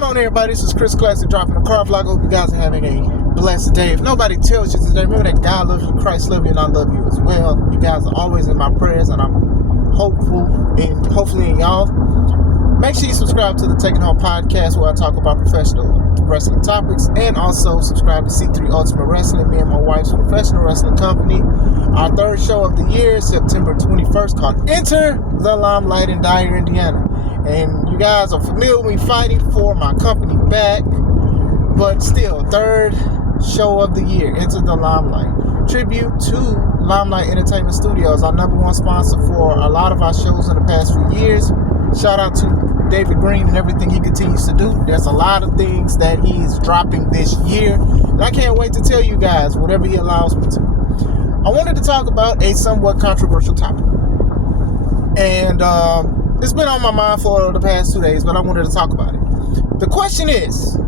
going on, everybody? This is Chris Classic dropping a car vlog. I hope you guys are having a blessed day. If nobody tells you today, remember that God loves you, Christ loves you, and I love you as well. You guys are always in my prayers, and I'm hopefully in y'all. Make sure you subscribe to the Taking Home podcast, where I talk about professional wrestling topics, and also subscribe to C3 Ultimate Wrestling, me and my wife's professional wrestling company. Our third show of the year, September 21st, called Enter the Limelight in Dyer, Indiana. And you guys are familiar with me fighting for my company back, but still, third show of the year, Enter the Limelight. Tribute to Limelight Entertainment Studios, our number one sponsor for a lot of our shows in the past few years. Shout out to David Green and everything he continues to do. There's a lot of things that he's dropping this year, and I can't wait to tell you guys whatever he allows me to. I wanted to talk about a somewhat controversial topic, and it's been on my mind for the past 2 days, but I wanted to talk about it. The question is,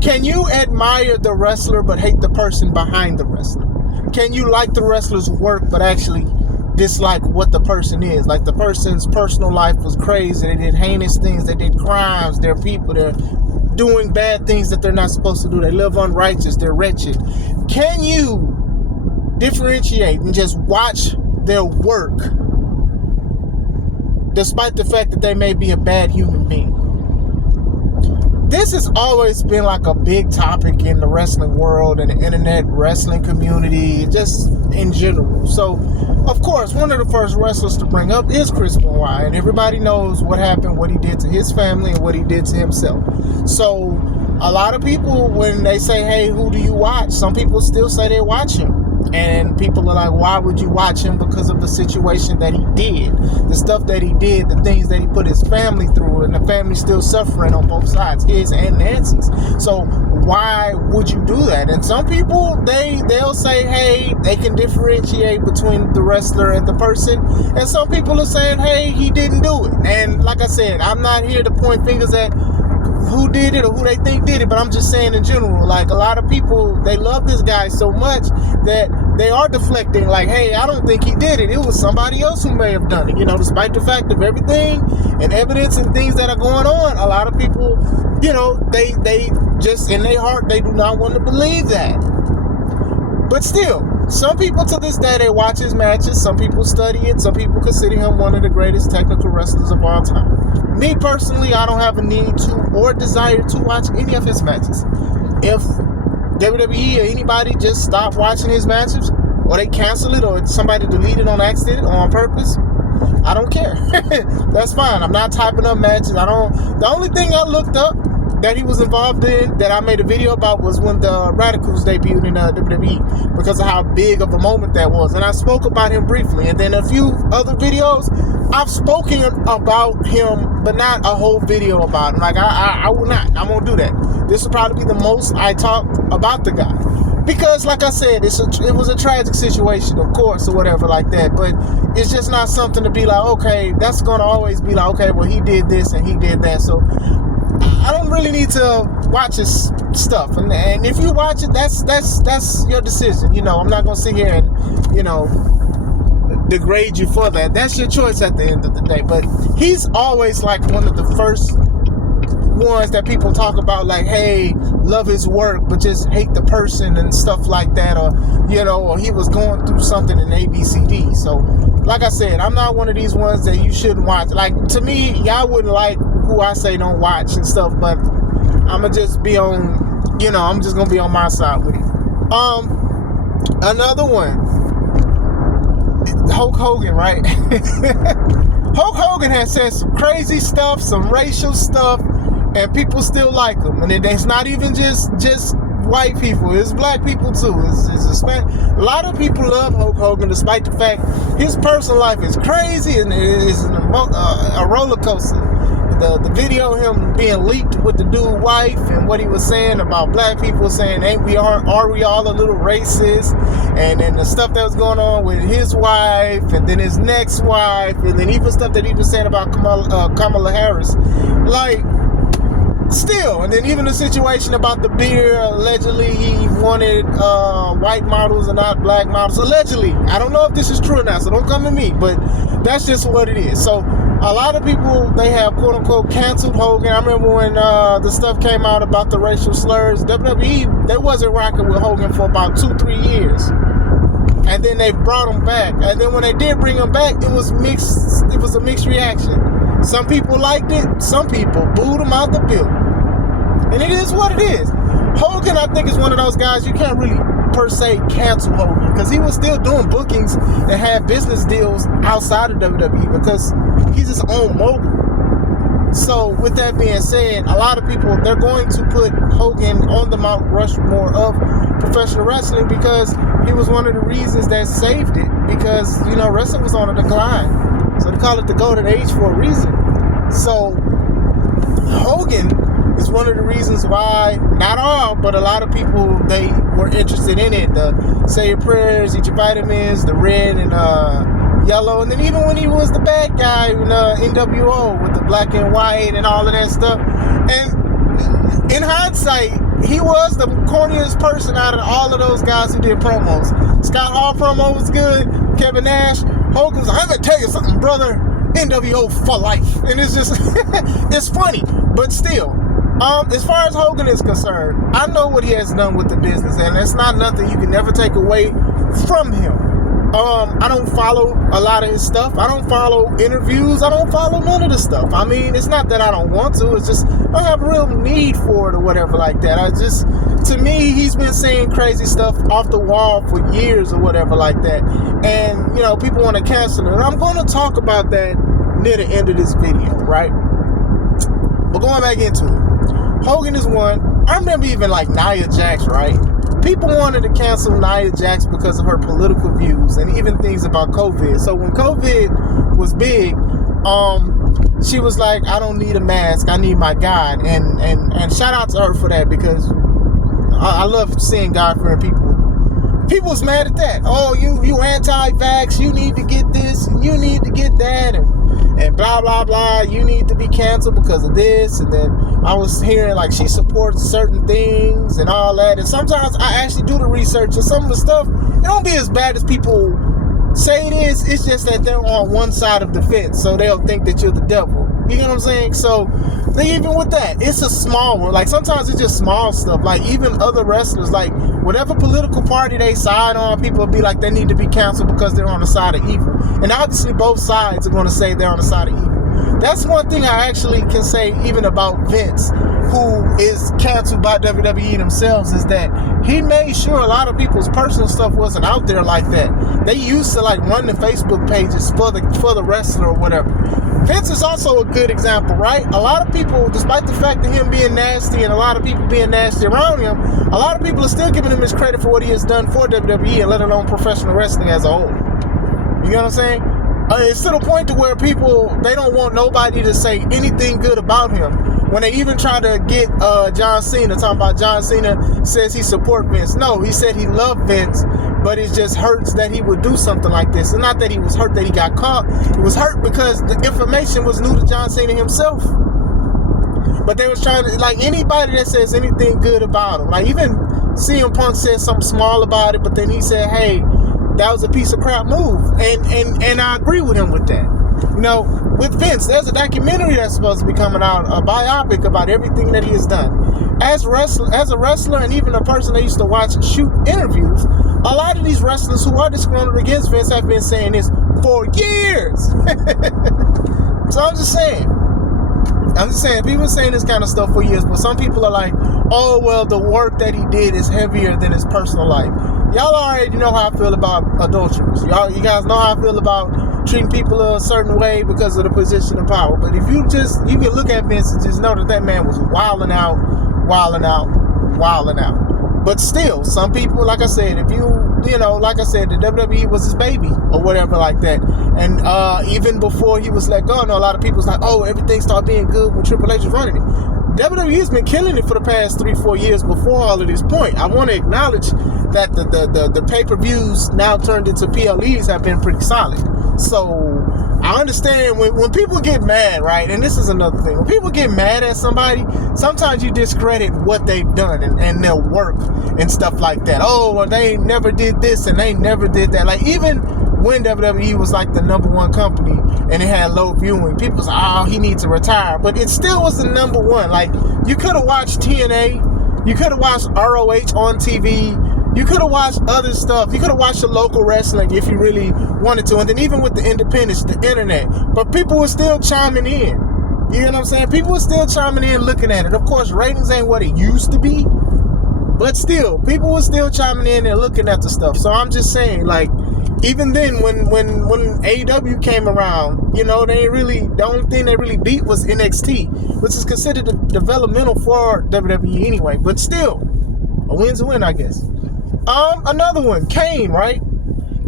can you admire the wrestler but hate the person behind the wrestler? Can you like the wrestler's work but actually dislike what the person is? Like, the person's personal life was crazy. They did heinous things. They did crimes. They're people. They're doing bad things that they're not supposed to do. They live unrighteous. They're wretched. Can you differentiate and just watch their work despite the fact that they may be a bad human being? This has always been like a big topic in the wrestling world and the internet wrestling community, just in general. So, of course, one of the first wrestlers to bring up is Chris Benoit, and everybody knows what happened, what he did to his family, and what he did to himself. So, a lot of people, when they say, hey, who do you watch? Some people still say they watch him. And people are like, why would you watch him? Because of the situation that he did, the stuff that he did, the things that he put his family through, and the family's still suffering on both sides, his and Nancy's. So why would you do that? And some people, they'll say, hey, they can differentiate between the wrestler and the person. And some people are saying, hey, he didn't do it. And like I said, I'm not here to point fingers at who did it or who they think did it, but I'm just saying in general, like, a lot of people, they love this guy so much that they are deflecting, like, hey, I don't think he did it. It was somebody else who may have done it. You know, despite the fact of everything and evidence and things that are going on, a lot of people, you know, they just, in their heart, they do not want to believe that. But still, some people to this day, they watch his matches. Some people study it. Some people consider him one of the greatest technical wrestlers of all time. Me personally, I don't have a need to or desire to watch any of his matches. If WWE or anybody just stop watching his matches, or they cancel it, or somebody delete it on accident or on purpose, I don't care. That's fine. I'm not typing up matches. The only thing I looked up that he was involved in, that I made a video about, was when the Radicals debuted in WWE, because of how big of a moment that was. And I spoke about him briefly. And then a few other videos, I've spoken about him, but not a whole video about him. Like, I will not. I won't do that. This will probably be the most I talk about the guy. Because, like I said, it was a tragic situation, of course, or whatever like that. But it's just not something to be like, okay, that's going to always be like, okay, well, he did this and he did that. So I don't really need to watch his stuff. And if you watch it, that's your decision. You know, I'm not going to sit here and, you know, degrade you for that. That's your choice at the end of the day. But he's always like one of the first ones that people talk about, like, hey, love his work but just hate the person and stuff like that, or, you know, or he was going through something in ABCD. So like I said, I'm not one of these ones that you shouldn't watch. Like, to me, y'all wouldn't like who I say don't watch and stuff, but I'm gonna just be on, you know, I'm just gonna be on my side with it. Another one, Hulk Hogan, right? Hulk Hogan has said some crazy stuff, some racial stuff, and people still like him. And it's not even just white people, it's black people too. It's Hispanic. A lot of people love Hulk Hogan, despite the fact his personal life is crazy and it is a roller coaster. The video of him being leaked with the dude's wife, and what he was saying about black people, saying, are we all a little racist? And then the stuff that was going on with his wife, and then his next wife, and then even stuff that he was saying about Kamala Harris. Like, still, and then even the situation about the beer, allegedly he wanted white models and not black models, allegedly. I don't know if this is true or not, so don't come to me, but that's just what it is. So a lot of people, they have quote unquote canceled Hogan. I remember when the stuff came out about the racial slurs, WWE, they wasn't rocking with Hogan for about 2-3 years. And then they brought him back. And then when they did bring him back, it was mixed. It was a mixed reaction. Some people liked it. Some people booed him out the building. And it is what it is. Hogan, I think, is one of those guys you can't really per se cancel Hogan, because he was still doing bookings and had business deals outside of WWE because he's his own mogul. So with that being said, a lot of people, they're going to put Hogan on the Mount Rushmore of professional wrestling because he was one of the reasons that saved it, because, you know, wrestling was on a decline. So they call it the golden age for a reason. So Hogan is one of the reasons why, not all, but a lot of people, they were interested in it. The say your prayers, eat your vitamins, the red and yellow, and then even when he was the bad guy in NWO with the black and white and all of that stuff. And in hindsight, he was the corniest person out of all of those guys who did promos. Scott Hall promo was good. Kevin Nash. Hogan was like, I'm gonna tell you something, brother. NWO for life. And it's just, it's funny, but still. As far as Hogan is concerned, I know what he has done with the business, and it's not nothing you can never take away from him. I don't follow a lot of his stuff. I don't follow interviews. I don't follow none of the stuff. I mean, it's not that I don't want to. It's just I don't have a real need for it or whatever like that. To me, he's been saying crazy stuff off the wall for years or whatever like that. And, you know, people want to cancel it. And I'm going to talk about that near the end of this video, right? But going back into it. Hogan is one. I remember even like Nia Jax, right? People wanted to cancel Nia Jax because of her political views and even things about COVID. So when COVID was big, she was like, I don't need a mask, I need my God. And shout out to her for that, because I love seeing God-fearing people. People was mad at that. Oh, you anti-vax, you need to get this, you need to get that, and blah, blah, blah, you need to be canceled because of this. And then I was hearing like she supports certain things and all that. And sometimes I actually do the research, and some of the stuff, it don't be as bad as people say it is. It's just that they're on one side of the fence, so they'll think that you're the devil. You know what I'm saying? So even with that, it's a small one. Like sometimes it's just small stuff. Like even other wrestlers, like whatever political party they side on, people will be like they need to be canceled because they're on the side of evil. And obviously both sides are going to say they're on the side of evil. That's one thing I actually can say even about Vince, who is canceled by WWE themselves, is that he made sure a lot of people's personal stuff wasn't out there like that. They used to like run the Facebook pages for the wrestler or whatever. Vince is also a good example, right? A lot of people, despite the fact of him being nasty and a lot of people being nasty around him, a lot of people are still giving him his credit for what he has done for WWE and let alone professional wrestling as a whole. You know what I'm saying? It's to the point to where people, they don't want nobody to say anything good about him. When they even try to get John Cena, talking about John Cena says he support Vince. No, he said he loved Vince, but it just hurts that he would do something like this. And not that he was hurt that he got caught. It was hurt because the information was new to John Cena himself. But they was trying to, like anybody that says anything good about him, like even CM Punk said something small about it, but then he said, hey, that was a piece of crap move. And I agree with him with that. You know, with Vince, there's a documentary that's supposed to be coming out, a biopic about everything that he has done. As a wrestler and even a person that used to watch and shoot interviews, a lot of these wrestlers who are disgruntled against Vince have been saying this for years. So I'm just saying, people are saying this kind of stuff for years, but some people are like, oh, well, the work that he did is heavier than his personal life. Y'all already know how I feel about adulterers. You guys know how I feel about treating people a certain way because of the position of power. But if you can look at Vince and just know that man was wilding out. But still, some people, like I said, like I said, the WWE was his baby or whatever like that. And even before he was let go, a lot of people was like, oh, everything started being good when Triple H was running it. WWE has been killing it for the past 3-4 years before all of this point. I want to acknowledge that the pay-per-views now turned into PLEs have been pretty solid. So I understand when people get mad, right? And this is another thing. When people get mad at somebody, sometimes you discredit what they've done and their work and stuff like that. Oh, well, they never did this and they never did that. Like even when WWE was like the #1 company and it had low viewing. People was like, oh, he needs to retire. But it still was the #1. Like, you could have watched TNA. You could have watched ROH on TV. You could have watched other stuff. You could have watched the local wrestling if you really wanted to. And then even with the independents, the internet. But people were still chiming in. You know what I'm saying? People were still chiming in, looking at it. Of course, ratings ain't what it used to be. But still, people were still chiming in and looking at the stuff. So I'm just saying, like, even then, when AEW came around, you know, the only thing they really beat was NXT, which is considered developmental for WWE anyway. But still, a win's a win, I guess. Another one, Kane, right?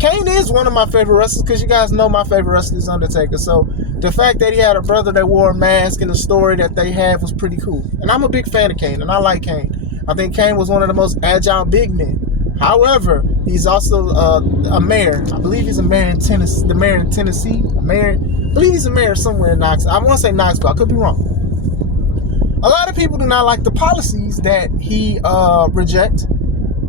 Kane is one of my favorite wrestlers because you guys know my favorite wrestler is Undertaker. So the fact that he had a brother that wore a mask and the story that they had was pretty cool. And I'm a big fan of Kane, and I like Kane. I think Kane was one of the most agile big men. However, he's also a mayor. I believe he's a mayor in Tennessee. The mayor in Tennessee. I believe he's a mayor somewhere in Knoxville. I want to say Knoxville. I could be wrong. A lot of people do not like the policies that he rejects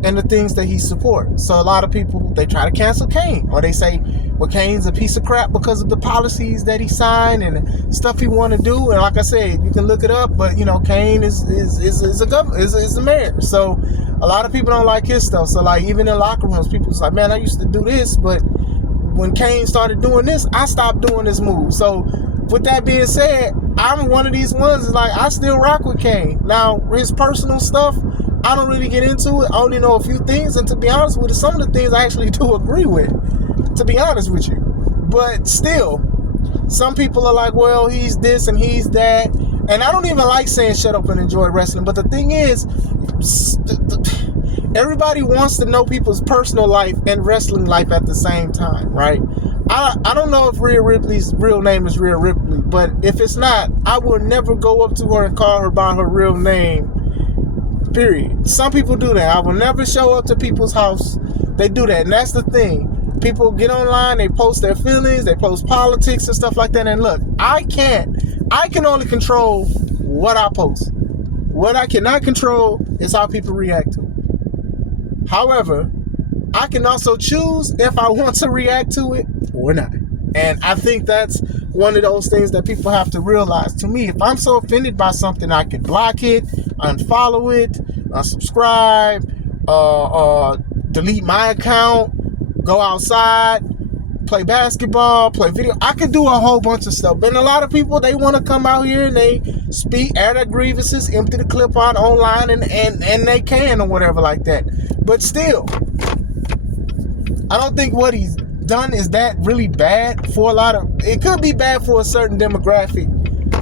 and the things that he supports. So a lot of people, they try to cancel Kane, or they say, well, Kane's a piece of crap because of the policies that he signed and stuff he want to do. And like I said, you can look it up, but you know, Kane is a mayor. So a lot of people don't like his stuff. So like, even in locker rooms, people's like, man, I used to do this, but when Kane started doing this, I stopped doing this move. So with that being said, I'm one of these ones, like, I still rock with Kane. Now, his personal stuff, I don't really get into it. I only know a few things, and to be honest with you, some of the things I actually do agree with, to be honest with you. But still, some people are like, well, he's this and he's that. And I don't even like saying shut up and enjoy wrestling. But the thing is, everybody wants to know people's personal life and wrestling life at the same time, right? I don't know if Rhea Ripley's real name is Rhea Ripley, but if it's not, I will never go up to her and call her by her real name, period. Some people do that. I will never show up to people's house. They do that, and that's the thing. People get online, they post their feelings, they post politics and stuff like that, and look, I can only control what I post. What I cannot control is how people react to it. However, I can also choose if I want to react to it or not. And I think that's one of those things that people have to realize. To me, if I'm so offended by something, I can block it, unfollow it, unsubscribe, delete my account, go outside, play basketball, play video. I could do a whole bunch of stuff. But a lot of people, they want to come out here and they speak, air their grievances, empty the clip out online, and they can or whatever like that. But still, I don't think what he's done is that really bad for a lot of, it could be bad for a certain demographic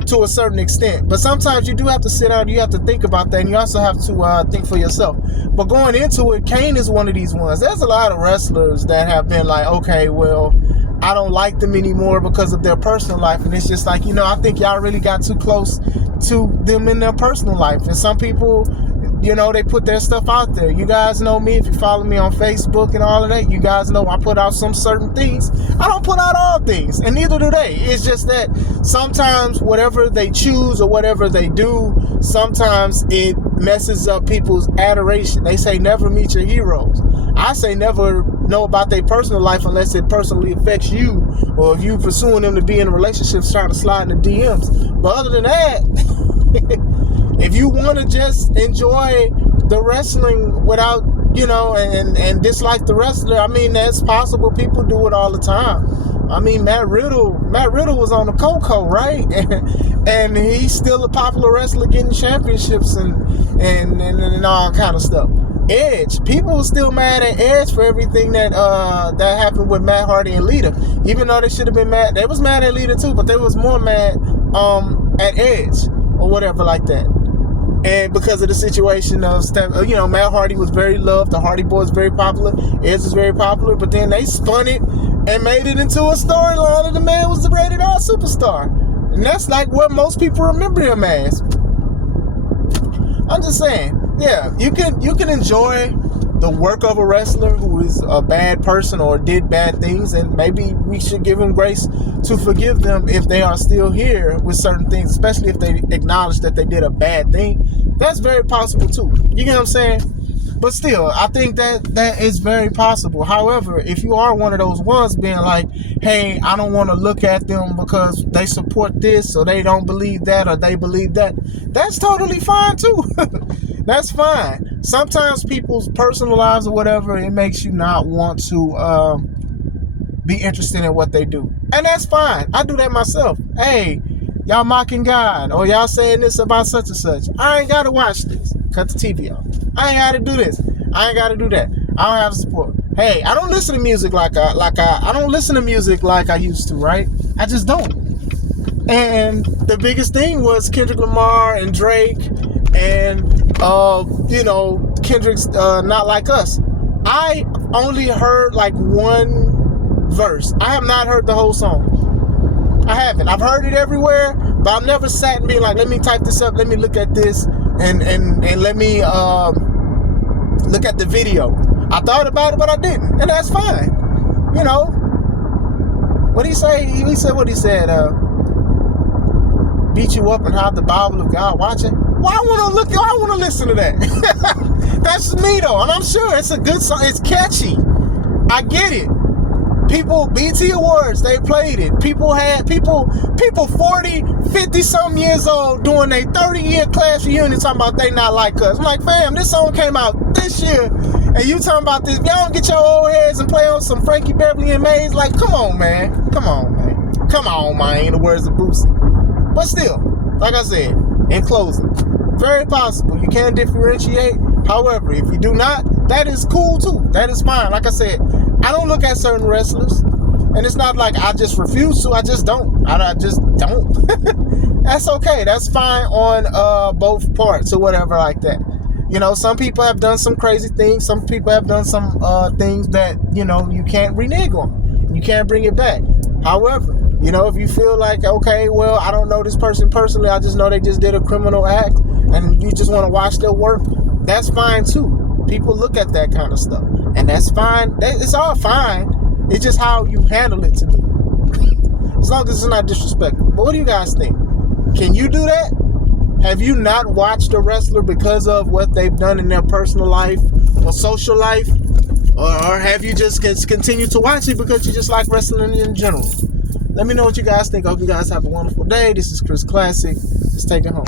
to a certain extent, but sometimes you do have to sit down, you have to think about that, and you also have to think for yourself. But going into it, Kane is one of these ones. There's a lot of wrestlers that have been like, okay, well, I don't like them anymore because of their personal life, and it's just like, you know, I think y'all really got too close to them in their personal life. And some people, you know, they put their stuff out there. You guys know me. If you follow me on Facebook and all of that, you guys know I put out some certain things. I don't put out all things, and neither do they. It's just that sometimes whatever they choose or whatever they do, sometimes it messes up people's adoration. They say never meet your heroes. I say never know about their personal life unless it personally affects you, or if you pursuing them to be in relationships, trying to slide in the DMs. But other than that, if you want to just enjoy the wrestling without, you know, and dislike the wrestler, I mean, that's possible. People do it all the time. I mean, Matt Riddle was on the Coco, right? And he's still a popular wrestler, getting championships and all kind of stuff. Edge, people were still mad at Edge for everything that happened with Matt Hardy and Lita. Even though they should have been mad, they was mad at Lita too, but they was more mad at Edge or whatever like that. And because of the situation of, you know, Matt Hardy was very loved, the Hardy Boys very popular, Edge was very popular, but then they spun it and made it into a storyline that the man was the rated R superstar. And that's like what most people remember him as. I'm just saying, yeah, you can enjoy the work of a wrestler who is a bad person or did bad things, and maybe we should give them grace to forgive them if they are still here with certain things, especially if they acknowledge that they did a bad thing. That's very possible too. You get what I'm saying? But still, I think that is very possible. However, if you are one of those ones being like, hey, I don't want to look at them because they support this or they don't believe that or they believe that, that's totally fine too. That's fine. Sometimes people's personal lives or whatever, it makes you not want to be interested in what they do. And that's fine. I do that myself. Hey, y'all mocking God or y'all saying this about such and such. I ain't got to watch this. Cut the TV off. I ain't got to do this. I ain't got to do that. I don't have support. Hey, I don't listen to music like I don't listen to music like I used to, right? I just don't. And the biggest thing was Kendrick Lamar and Drake and Kendrick's Not Like Us. I only heard like one verse. I have not heard the whole song. I haven't. I've heard it everywhere, but I've never sat and been like, let me type this up, let me look at this, and let me look at the video. I thought about it, but I didn't, and that's fine. What he say? He said what he said. Beat you up and hide the Bible of God watching. Well, I want to listen to that. That's me though, and I'm sure it's a good song. It's catchy. I get it. People, BET Awards, they played it. People 40, 50 some years old doing a 30-year class reunion talking about They Not Like Us. I'm like, fam, this song came out this year, and you talking about this. Y'all don't get your old heads and play on some Frankie Beverly and Maze. Like, come on, man. Come on, man. In the words of Boosie. But still, like I said, in closing, very possible. You can differentiate. However, if you do not, that is cool too. That is fine. Like I said, I don't look at certain wrestlers, and it's not like I just refuse to. I just don't. I just don't. That's okay. That's fine on both parts or whatever like that. Some people have done some crazy things. Some people have done some things that, you can't renege on. You can't bring it back. However, if you feel like, okay, well, I don't know this person personally. I just know they just did a criminal act and you just want to watch their work, that's fine too. People look at that kind of stuff, and that's fine. It's all fine. It's just how you handle it to me. As long as it's not disrespectful. But what do you guys think? Can you do that? Have you not watched a wrestler because of what they've done in their personal life or social life? Or have you just continued to watch it because you just like wrestling in general? Let me know what you guys think. I hope you guys have a wonderful day. This is Chris Classic. Let's take it home.